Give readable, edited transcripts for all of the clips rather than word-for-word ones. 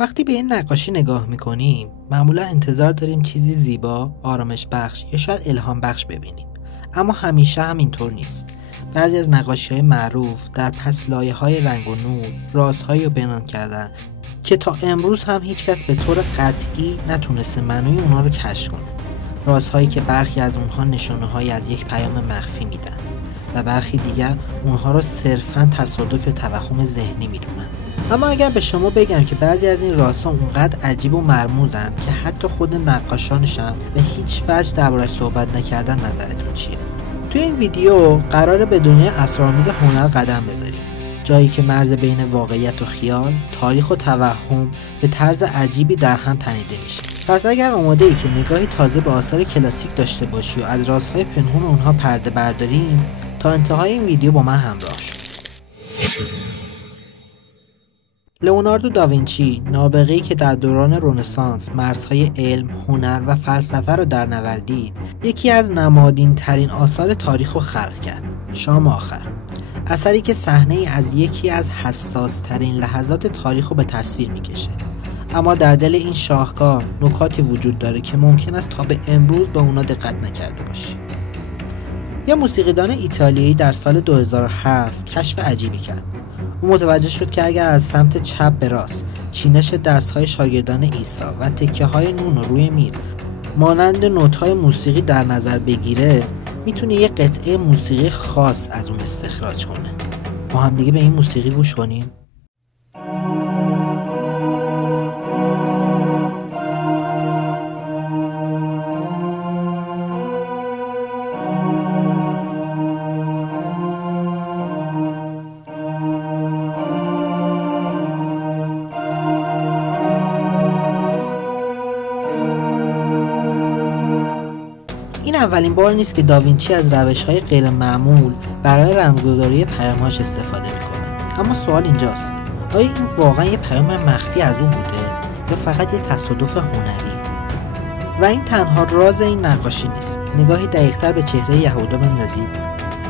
وقتی به این نقاشی نگاه میکنیم معمولا انتظار داریم چیزی زیبا، آرامش بخش یا شاید الهام بخش ببینیم، اما همیشه هم اینطور نیست. بعضی از نقاشی‌های معروف در پس لایه‌های رنگ و نور رازهایی رو بیان کردن که تا امروز هم هیچکس به طور قطعی نتونسته معنای اونها رو کشف کنه. رازهایی که برخی از اونها نشانه‌هایی از یک پیام مخفی میدن و برخی دیگر اونها رو صرفاً تصادف یا توهم ذهنی میدونن. اما اگر به شما بگم که بعضی از این رازها اونقدر عجیب و مرموزند که حتی خود نقاشانش هم به هیچ وجه درباره‌اش صحبت نکردن، نظرتون چیه؟ توی این ویدیو قراره به دنیای اسرارآمیز هنر قدم بذاریم، جایی که مرز بین واقعیت و خیال، تاریخ و توهم به طرز عجیبی در هم تنیده میشه. پس اگر آماده ای که نگاهی تازه به آثار کلاسیک داشته باشی و از رازهای پنهون اونها پرده برداریم، تا انتهای این ویدیو با من همراه شو. لئوناردو داوینچی، نابغه‌ای که در دوران رنسانس مرزهای علم، هنر و فلسفه را درنوردید، یکی از نمادین ترین آثار تاریخ رو خلق کرد. شام آخر، اثری که صحنه‌ای از یکی از حساس ترین لحظات تاریخ رو به تصویر میکشه. اما در دل این شاهکار نکاتی وجود داره که ممکن است تا به امروز به اونا دقت نکرده باشی. یه موسیقیدان ایتالیایی در سال 2007 کشف عجیبی کرد. او متوجه شد که اگر از سمت چپ به راست چینش دستهای شاگردان عیسی و تکه‌های نون روی میز مانند نوت‌های موسیقی در نظر بگیره، میتونه یه قطعه موسیقی خاص از اون استخراج کنه. با هم دیگه به این موسیقی گوش کنیم. این اولین بار نیست که داوینچی از روش‌های غیر معمول برای رمزگذاری پیام‌هاش استفاده می‌کنه. اما سوال اینجاست: آیا این واقعا یه پیام مخفی از اون بوده یا فقط یه تصادف هنری؟ و این تنها راز این نقاشی نیست. نگاهی دقیق‌تر به چهره یهودا بندازید.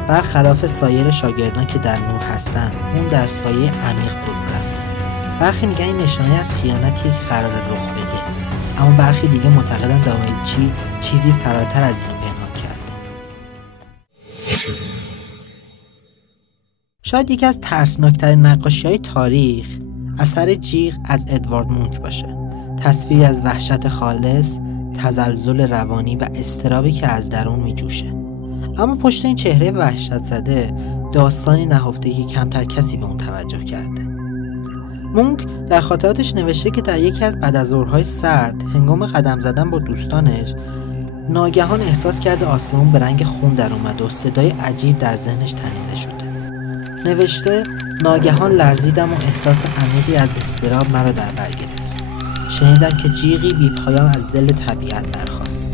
برخلاف سایر شاگردان که در نور هستن، اون در سایه عمیق فرو رفته. برخی میگن این نشانه از خیانتیه که قرار رخ بده. اما برخی دیگه معتقدن داوینچی چیزی فراتر از اینو پنهان کرده. شاید یکی از ترسناکترین نقاشی‌های تاریخ اثر جیغ از ادوارد مونک باشه. تصویری از وحشت خالص، تزلزل روانی و اضطرابی که از درون میجوشه. اما پشت این چهره وحشت زده داستانی نهفته که کمتر کسی به اون توجه کرده. مونک در خاطراتش نوشته که در یکی از بعدازظهرهای سرد هنگام قدم زدن با دوستانش ناگهان احساس کرده آسمون به رنگ خون در اومد و صدای عجیب در ذهنش تنیده شده. نوشته ناگهان لرزیدم و احساس عمیقی از اضطراب مرا در بر گرفت. شنیدم که جیغی بی پایان از دل طبیعت برخاست.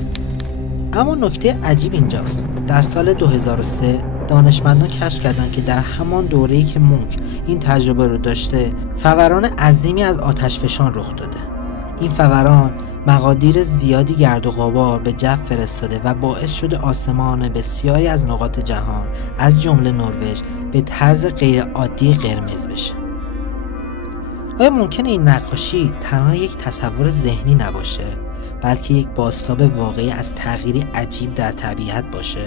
اما نکته عجیب اینجاست: در سال 2003 دانشمندان کشف کردند که در همان دوره‌ای که مونک این تجربه رو داشته، فوران عظیمی از آتشفشان رخ داده. این فوران مقادیر زیادی گرد و غبار به جو فرستاده و باعث شده آسمان بسیاری از نقاط جهان از جمله نروژ به طرز غیر عادی قرمز بشه. آیا ممکنه این نقاشی تنها یک تصور ذهنی نباشه، بلکه یک بازتاب واقعی از تغییری عجیب در طبیعت باشه؟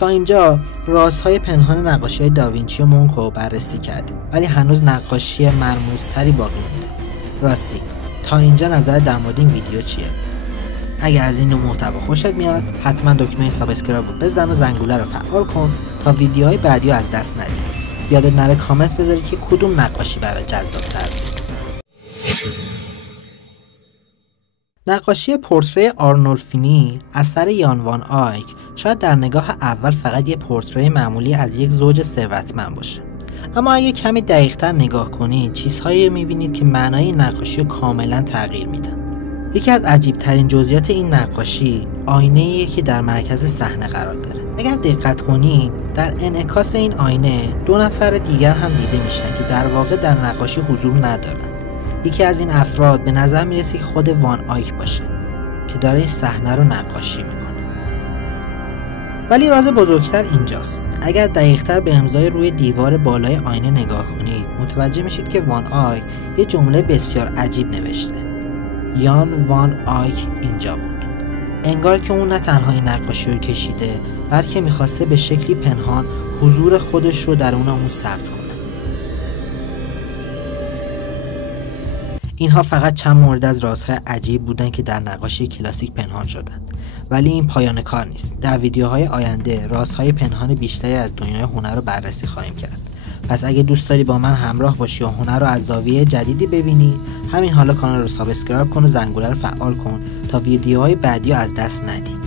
تا اینجا رازهای پنهان نقاشی‌های داوینچی و مونک رو بررسی کردیم، ولی هنوز نقاشی مرموزتری باقی مونده. راستی تا اینجا نظر در مورد این ویدیو چیه؟ اگه از این نوع محتوا خوشت میاد حتما دکمه سابسکرایب رو بزن و زنگوله رو فعال کن تا ویدیوهای بعدی رو از دست ندی. یادت نره کامنت بذاری که کدوم نقاشی برات جذاب‌تر بود. نقاشی پورتری آرنولفینی اثر یان وان آیک شاید در نگاه اول فقط یه پورتری معمولی از یک زوج ثروتمند باشه، اما اگه کمی دقیق‌تر نگاه کنید چیزهایی می‌بینید که معنای این نقاشی رو کاملا تغییر میدن. یکی از عجیب‌ترین جزئیات این نقاشی آینه‌ایه که در مرکز صحنه قرار داره. اگر دقت کنید در انعکاس این آینه دو نفر دیگر هم دیده میشن که در واقع در نقاشی حضور ندارن. یکی از این افراد به نظر میرسه که خود وان آیک باشه که داره این صحنه رو نقاشی میکنه. ولی راز بزرگتر اینجاست. اگر دقیق‌تر به امضای روی دیوار بالای آینه نگاه کنید متوجه میشید که وان آیک یه جمله بسیار عجیب نوشته. یان وان آیک اینجا بود. انگار که اون نه تنها این نقاشی رو کشیده بلکه میخواسته به شکلی پنهان حضور خودش رو درون اون ثبت کنه. اینها فقط چند مورد از رازهای عجیب بودن که در نقاشی کلاسیک پنهان شدن. ولی این پایان کار نیست. در ویدیوهای آینده رازهای پنهان بیشتری از دنیای هنر رو بررسی خواهیم کرد. پس اگه دوست داری با من همراه باشی و هنر رو از زاویه جدیدی ببینی، همین حالا کانال رو سابسکرایب کن و زنگوله رو فعال کن تا ویدیوهای بعدی رو از دست ندی.